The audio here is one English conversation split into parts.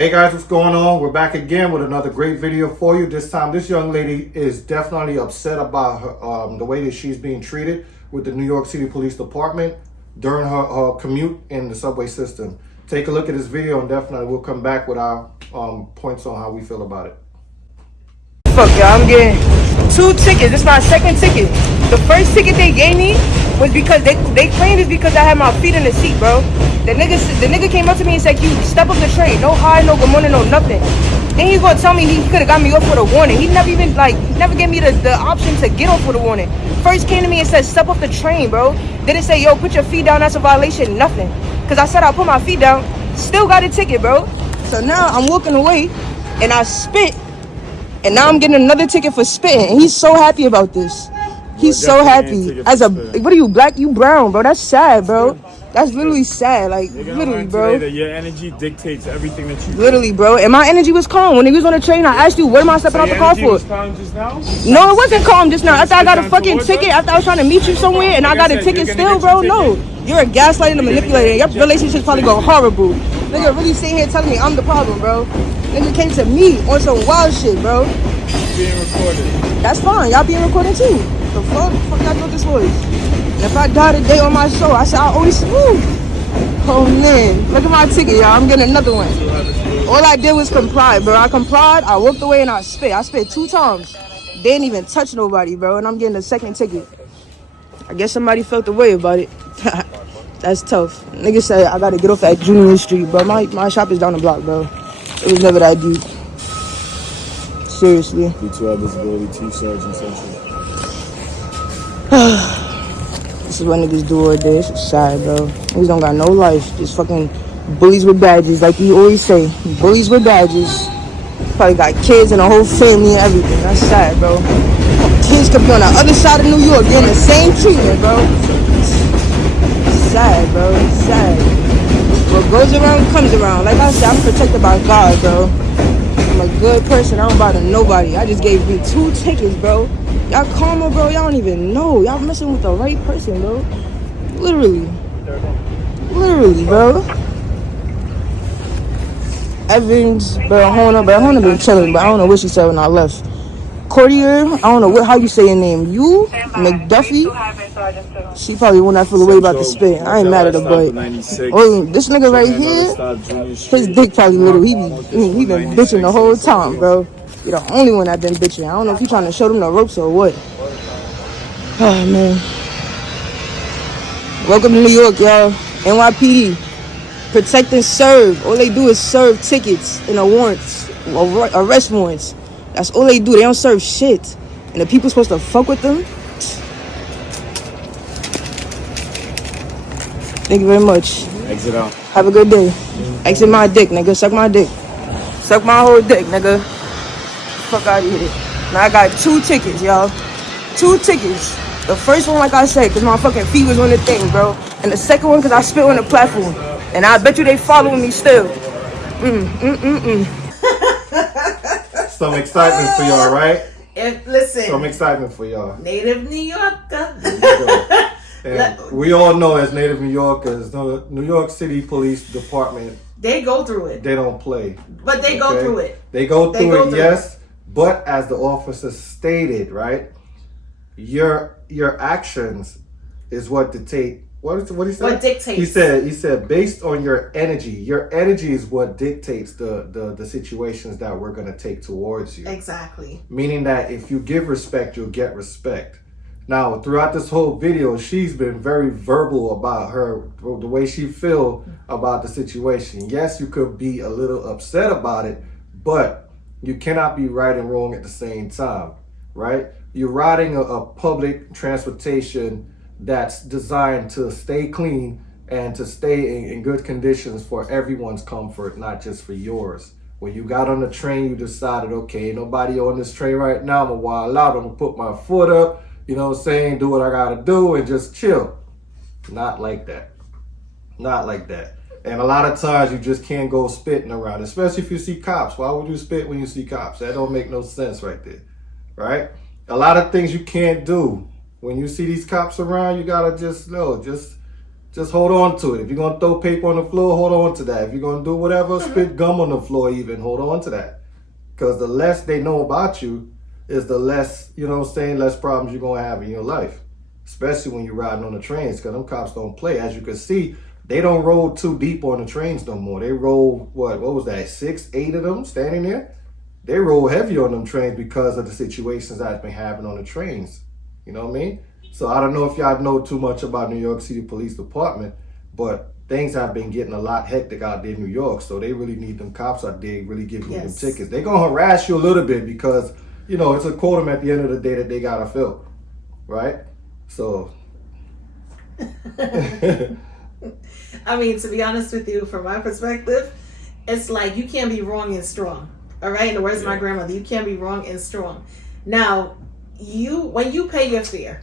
Hey guys, what's going on? We're back again with another great video for you. This time, this young lady is definitely upset about her, the way that she's being treated with the New York City Police Department during her commute in the subway system. Take a look at this video and definitely we'll come back with our points on how we feel about it. Fuck y'all, I'm getting 2 tickets. This is my second ticket. The first ticket they gave me was because they claimed it's because I had my feet in the seat, bro. The nigga came up to me and said, "You step up the train. No hi, no good morning, no nothing." Then he's gonna tell me he could have got me off with a warning. He never even he never gave me the option to get off with a warning. First came to me and said, "Step up the train, bro." Didn't say, "Yo, put your feet down, that's a violation." Nothing. Cause I said I put my feet down. Still got a ticket, bro. So now I'm walking away and I spit. And now I'm getting another ticket for spitting. And he's so happy about this. He's so happy. As a, what are you, black? You brown, bro. That's sad, bro. That's literally sad. Like, literally, bro. That your energy dictates everything that you do. Literally, bro. And my energy was calm. When he was on the train, I asked you, what am I stepping out the car for? Was calm just now? No, it wasn't calm just now. After I got a fucking ticket, after I was trying to meet you somewhere, and I got a ticket still, bro. No. You're a gaslighting and manipulator. Your relationship's probably going horrible. Nigga really sitting here telling me I'm the problem, bro. Nigga came to me on some wild shit, bro. Being recorded. That's fine. Y'all being recorded too. The fuck y'all know this was. And if I die today on my show, I said I always smooth. Oh man, look at my ticket, y'all. I'm getting another one. All I did was comply, bro. I complied. I walked away and I spit. I spit 2 times. They didn't even touch nobody, bro. And I'm getting a second ticket. I guess somebody felt the way about it. That's tough. Nigga said I gotta get off at Junior Street, bro. My shop is down the block, bro. It was never that deep. Seriously. B2 visibility, 2 Sergeant Central. This is what niggas do all day. It's sad, bro. Niggas don't got no life. Just fucking bullies with badges, like you always say. Bullies with badges. Probably got kids and a whole family and everything. That's sad, bro. Kids could be on the other side of New York getting the same treatment, bro. It's sad, bro. It's sad. What goes around comes around. Like I said, I'm protected by God, bro. I'm a good person. I don't bother nobody. I just gave me 2 tickets, bro. Y'all karma, bro. Y'all don't even know. Y'all messing with the right person, bro. Literally. Literally, bro. Evans, Hona been chilling, but I don't know what she said when I left. Courtier, I don't know how you say your name. You, McDuffie. She probably will not feel the way about the spit. I ain't mad at her, but this nigga right here, his dick probably little. He been bitching the whole time, bro. You're the only one that been bitching. I don't know if he trying to show them the ropes or what. Oh man. Welcome to New York, y'all. NYPD. Protect and serve. All they do is serve tickets and arrest warrants. That's all they do. They don't serve shit. And the people supposed to fuck with them. Thank you very much. Exit out. Have a good day. Exit my dick, nigga. Suck my dick. Suck my whole dick, nigga. Fuck out of here. Now I got 2 tickets, y'all. 2 tickets. The first one, like I said, because my fucking feet was on the thing, bro. And the second one, because I spit on the platform. And I bet you they following me still. Some excitement for y'all, right? And listen, Some excitement for y'all. native New Yorker. And we all know as native New Yorkers, the New York City Police Department, They go through it, they don't play. but they go through it. They go through go it, through yes. But as the officer stated, right, your actions is what dictate. What did he say? What dictates? He said based on your energy. Your energy is what dictates the situations that we're gonna take towards you. Exactly. Meaning that if you give respect, you'll get respect. Now, throughout this whole video, she's been very verbal about the way she feel about the situation. Yes, you could be a little upset about it, but you cannot be right and wrong at the same time, right? You're riding a public transportation that's designed to stay clean and to stay in good conditions for everyone's comfort, not just for yours. When you got on the train, you decided, okay, nobody on this train right now, I'm gonna wild out, I'm gonna put my foot up, you know what I'm saying, do what I gotta do and just chill. Not like that. Not like that. And a lot of times you just can't go spitting around, especially if you see cops. Why would you spit when you see cops? That don't make no sense right there, right? A lot of things you can't do. When you see these cops around, you gotta just Just hold on to it. If you're gonna throw paper on the floor, hold on to that. If you're gonna do whatever, spit gum on the floor, even hold on to that. Because the less they know about you, is the less, you know what I'm saying, less problems you're gonna have in your life. Especially when you're riding on the trains, because them cops don't play. As you can see, they don't roll too deep on the trains no more. They roll, what was that, 6, 8 of them standing there? They roll heavy on them trains because of the situations I've been having on the trains. You know what I mean? So I don't know if y'all know too much about New York City Police Department, but things have been getting a lot hectic out there in New York. So they really need them cops out there really giving them tickets. They're going to harass you a little bit because, you know, it's a quotum at the end of the day that they got to fill. Right? So... I mean, to be honest with you, from my perspective, it's like you can't be wrong and strong. All right? In the words of my grandmother, you can't be wrong and strong. Now, when you pay your fare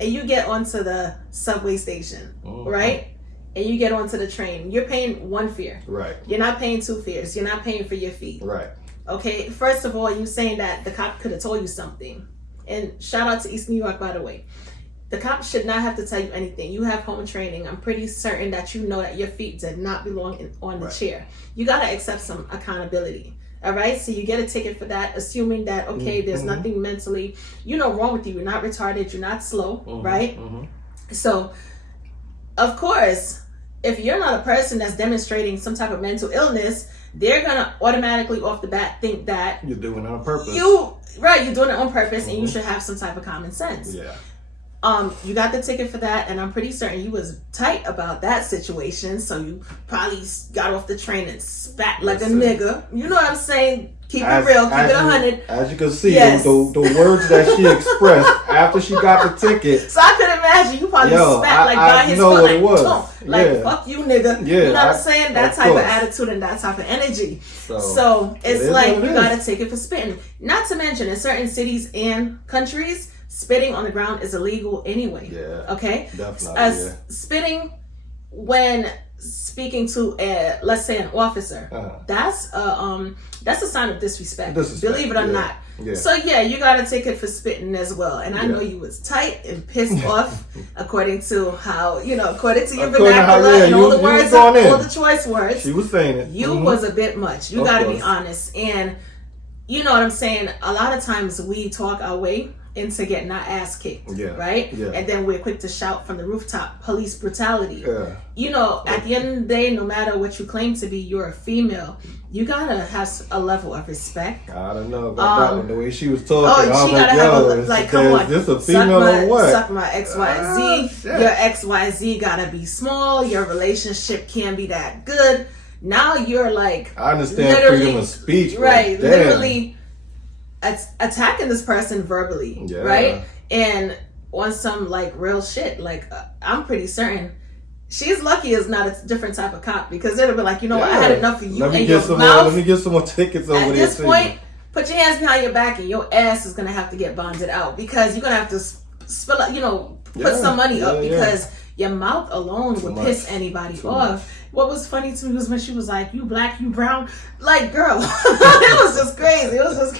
and you get onto the subway station, right? And you get onto the train, you're paying one fare. Right. You're not paying 2 fares. You're not paying for your feet. Right. Okay? First of all, you saying that the cop could have told you something. And shout out to East New York, by the way. The cop should not have to tell you anything. You have home training. I'm pretty certain that you know that your feet did not belong on the chair. You got to accept some accountability. All right? So you get a ticket for that, assuming that, okay, there's nothing mentally, wrong with you. You're not retarded. You're not slow, right? So, of course, if you're not a person that's demonstrating some type of mental illness, they're going to automatically off the bat think that you're doing it on purpose. You're doing it on purpose, and you should have some type of common sense. Yeah. You got the ticket for that, and I'm pretty certain you was tight about that situation, so you probably got off the train and spat like a nigga. You know what I'm saying? Keep it real, keep it 100. As you can see, the words that she expressed after she got the ticket. So I could imagine you probably spat like by his foot, like, like fuck you, nigga. Yeah, you know what I'm saying? That type of attitude and that type of energy. So it's like you got a ticket for spitting. Not to mention, in certain cities and countries, spitting on the ground is illegal anyway. Yeah. Okay? Definitely. Spitting when speaking to let's say an officer, that's a sign of disrespect. Believe it or not. Yeah. So you got a ticket for spitting as well. And I know you was tight and pissed off according to how, according to your vernacular and all the words, all the choice words. She was saying it. You was a bit much. You got to be honest. And you know what I'm saying? A lot of times we talk our way into getting our ass kicked, right? Yeah. And then we're quick to shout from the rooftop, police brutality. Yeah. At the end of the day, no matter what you claim to be, you're a female. You gotta have a level of respect. I don't know about that one. The way she was talking, she gotta have come on. Is this a female or what? Suck my XYZ. Your XYZ gotta be small. Your relationship can't be that good. Now you're like, I understand freedom of speech, right? Literally attacking this person verbally, right? And on some like real shit, like I'm pretty certain she's lucky it's not a different type of cop, because it'll be like, what, I had enough of you and your mouth. Let me get some more tickets over there. At this point, put your hands behind your back and your ass is gonna have to get bonded out, because you're gonna have to spill, put some money up, because your mouth alone would piss anybody off. What was funny to me was when she was like, you black, you brown. Like, girl, it was just crazy. It was just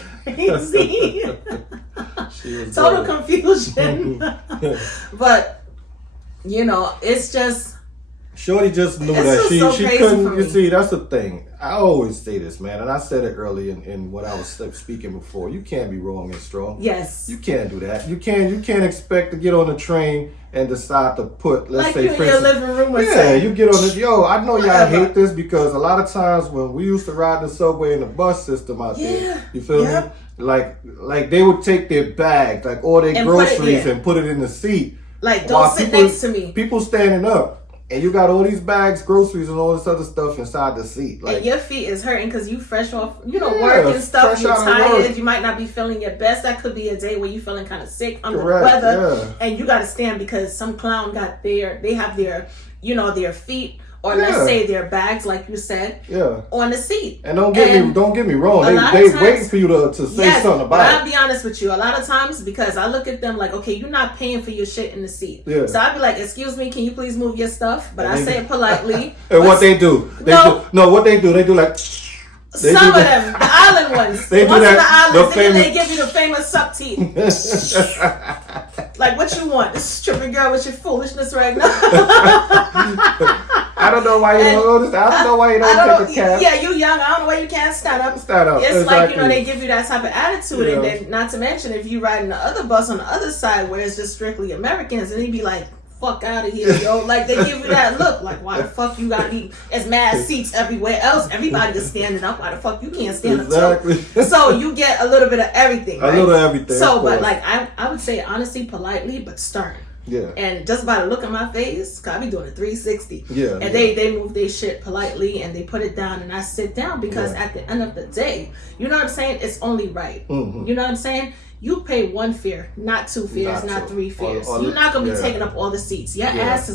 crazy. Total confusion. But, it's just... Shorty just knew that she couldn't. You see, that's the thing. I always say this, man, and I said it early in what I was speaking before. You can't be wrong and strong. Yes. You can't do that. You can't expect to get on a train and decide to put, let's say, for instance, your living room or you get on the I know y'all hate this, because a lot of times when we used to ride the subway and the bus system out there, you feel me? Like they would take their bags, like all their groceries, and put it in the seat. Like, don't sit next to me. People standing up. And you got all these bags, groceries, and all this other stuff inside the seat. Like, and your feet is hurting because you fresh off, work and stuff. You're tired. You might not be feeling your best. That could be a day where you're feeling kind of sick under the weather. And you got to stand because some clown they have their, their feet, or let's say their bags, like you said, on the seat. And don't get me wrong. They waiting for you to say something about it. I'll be honest with you. A lot of times, because I look at them like, okay, you're not paying for your shit in the seat. Yeah. So I'd be like, excuse me, can you please move your stuff? But I say it politely. And what they do? What they do? They do like... Some of them, the island ones. They do that. The islands, they give you the famous suck teeth. Like, what you want? This stripping girl with your foolishness right now. I don't know why you don't. I don't know why you don't take a cab. Yeah, you young. I don't know why you can't stand up. Stand up. It's exactly. like, you know, they give you that type of attitude, Yeah. and then not to mention if you riding the other bus on the other side where it's just strictly Americans, and they be like, "Fuck out of here, yo!" Like they give you that look, like, "Why the fuck you gotta be?" As mad seats everywhere else, everybody is standing up. Why the fuck you can't stand up too? So you get a little bit of everything. Right? A little everything. So, but like I would say honestly, politely, but stern. Yeah. And just by the look of my face, cause I be doing a 360. Yeah. And they move their shit politely and they put it down and I sit down because at the end of the day, you know what I'm saying? It's only right. Mm-hmm. You know what I'm saying? You pay one fare, not two fares, not three fares. You're not gonna be taking up all the seats. Your ass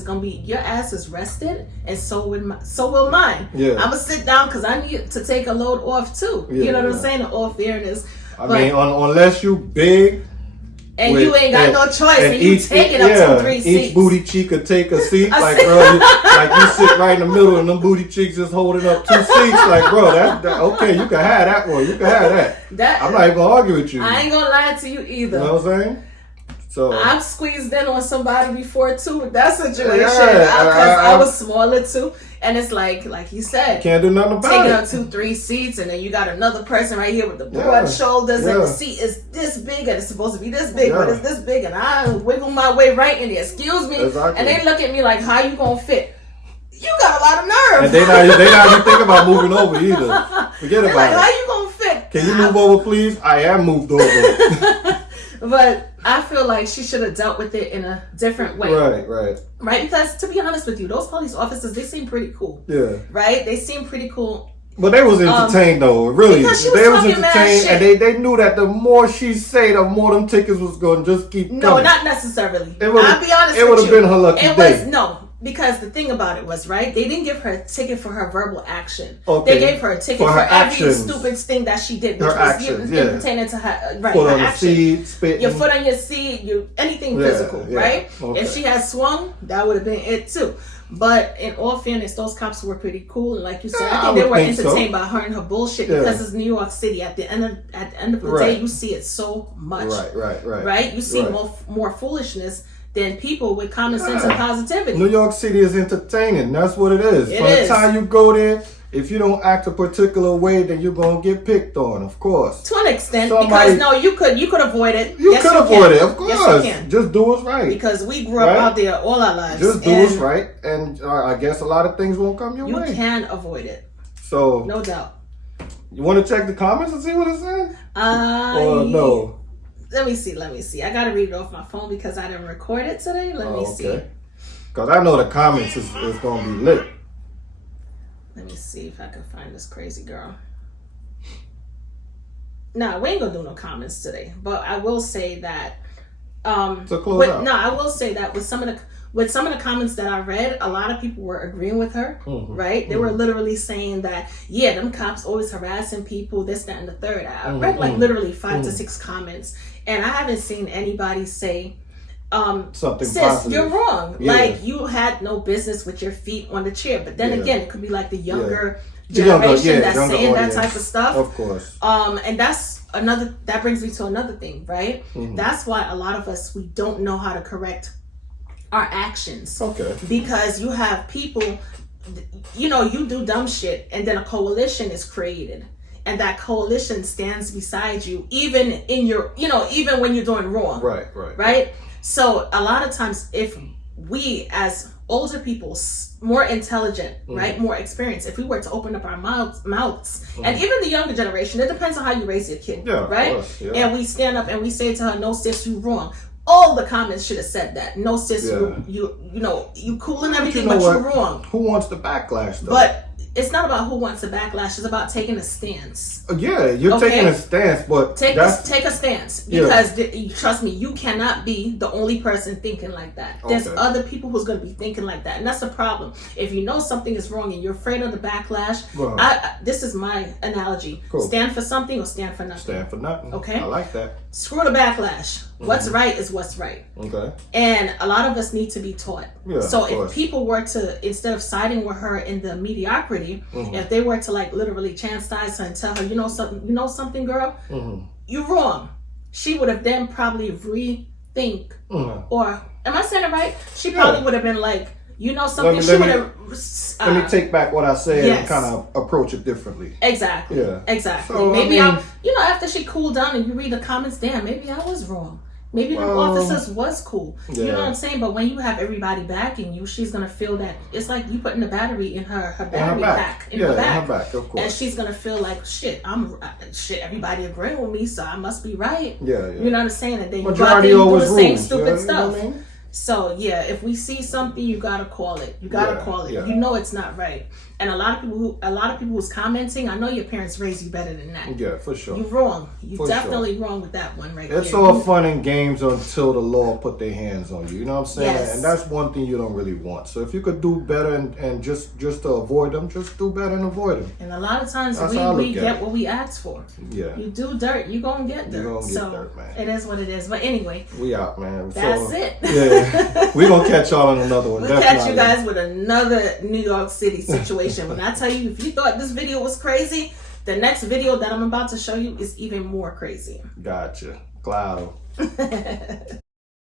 is rested, and so will mine. Yeah. I'm gonna sit down because I need to take a load off too. Yeah, you know what I'm saying? In all fairness. I mean, unless you big. And you ain't got no choice, and you taking up 2-3 seats. Each booty cheek could take a seat, like bro, like you sit right in the middle, and them booty cheeks just holding up 2 seats, like bro, that okay, you can have that one, you can have that. I'm not even gonna argue with you. I ain't gonna lie to you either. You know what I'm saying? So I've squeezed in on somebody before too with that situation because Yeah, I was smaller too, and it's like you said, can't do nothing about taking it. up 2-3 seats, and then you got another person right here with the broad shoulders, and the seat is this big, and it's supposed to be this big, but it's this big, and I wiggle my way right in there. Excuse me, and they look at me like, "How you gonna fit?" You got a lot of nerve. And they not even thinking about moving over either. Forget about like, it. how you gonna fit? Can you move over, please? I am moved over. But I feel like she should have dealt with it in a different way. Right. Because to be honest with you, those police officers, they seem pretty cool. Yeah. Right? They seem pretty cool. But they was entertained though, really. Because she was they was talking mad entertained, shit. and they knew that the more she say, the more them tickets was going to just keep coming. No, not necessarily. It would've- I'll be honest with it you. would have been her lucky day. No. Because the thing about it was, right, they didn't give her a ticket for her verbal action. Okay. They gave her a ticket For for her every actions. stupid thing that she did, which Her was actions, pertaining to her, right, Foot her on the action. seat, spitting. Your foot on your seat, anything physical, right? Okay. If she had swung, that would have been it too. But in all fairness, those cops were pretty cool, and like you said, I think they were entertained by her and her bullshit because it's New York City. At the end of the day, you see it so much. Right. You see more foolishness than people with common sense and positivity. New York City is entertaining. That's what it is. By the time you go there, if you don't act a particular way, then you're gonna get picked on, of course. To an extent, because no, you could avoid it. You could avoid it, of course. Yes, you can. Just do what's right. Because we grew up out there all our lives. Just do what's right, and I guess a lot of things won't come your way. You can avoid it. So no doubt. You want to check the comments and see what it's saying? Or no? Let me see. I gotta read it off my phone because I didn't record it today. Let me see. Because I know the comments is gonna be lit. Let me see if I can find this crazy girl. Nah, we ain't gonna do no comments today. But I will say that to close out. No, I will say that with some of the comments that I read, a lot of people were agreeing with her, right? They were literally saying that, yeah, them cops always harassing people, this, that, and the third. I read like literally 5 to 6 comments, and I haven't seen anybody say, something sis, positive. You're wrong. Yeah. Like, you had no business with your feet on the chair. But then again, it could be like the younger generation that's saying that type of stuff. Of course. And that brings me to another thing, right? That's why a lot of us, we don't know how to correct our actions. Okay. Because you have people, you do dumb shit, and then a coalition is created. And that coalition stands beside you, even in your, even when you're doing wrong. Right? So a lot of times, if we as older people, more intelligent, right, more experienced, if we were to open up our mouths, and even the younger generation, it depends on how you raise your kid, right? And we stand up and we say to her, no sis, you wrong. All the comments should have said that. No sis, you cool and everything, but you're wrong. Who wants the backlash though? But it's not about who wants a backlash. It's about taking a stance. Yeah, you're taking a stance, but take a stance because trust me, you cannot be the only person thinking like that. There's other people who's going to be thinking like that, and that's a problem. If you know something is wrong and you're afraid of the backlash, this is my analogy: stand for something or stand for nothing. Stand for nothing. Okay, I like that. Screw the backlash. What's right is what's right. Okay. And a lot of us need to be taught. Yeah, so if people were to, instead of siding with her in the mediocrity, if they were to like literally chastise her and tell her, you know something, girl, you're wrong. She would have then probably think, Mm. or am I saying it right? She probably would have been like, you know something, she Let would me- have. Let me take back what I said yes. and kind of approach it differently. Exactly. Yeah. Exactly. So, Maybe I mean- after she cooled down and you read the comments, damn, maybe I was wrong. Maybe the Well, officers was cool. You know yeah. what I'm saying? But when you have everybody backing you, she's gonna feel that it's like you putting the battery in her battery pack in yeah, her back. in her back, of course. And she's gonna feel like shit. Everybody agreeing with me, so I must be right. Yeah, yeah. You know what I'm saying? And then you go out Majority there and do always the same rules, stupid you know stuff. what I mean? So yeah, if we see something, you gotta call it. You gotta Yeah, call it. yeah. You know it's not right. And a lot of people who's commenting, I know your parents raised you better than that. Yeah, for sure. You're wrong. You're For definitely wrong with that one right It's there. all fun and games until the law put their hands on you. You know what I'm saying? Yes. And that's one thing you don't really want. So if you could do better and just to avoid them, just do better and avoid them. And a lot of times That's how I we look at get it. what we ask for. Yeah. You do dirt, you gonna get dirt. gonna get so dirt, man. it is what it is. But anyway, We out, man. that's So, it. Yeah. we gonna catch y'all on another one. We'll catch you definitely. guys with another New York City situation. When I tell you, if you thought this video was crazy, the next video that I'm about to show you is even more crazy. Gotcha. Claro.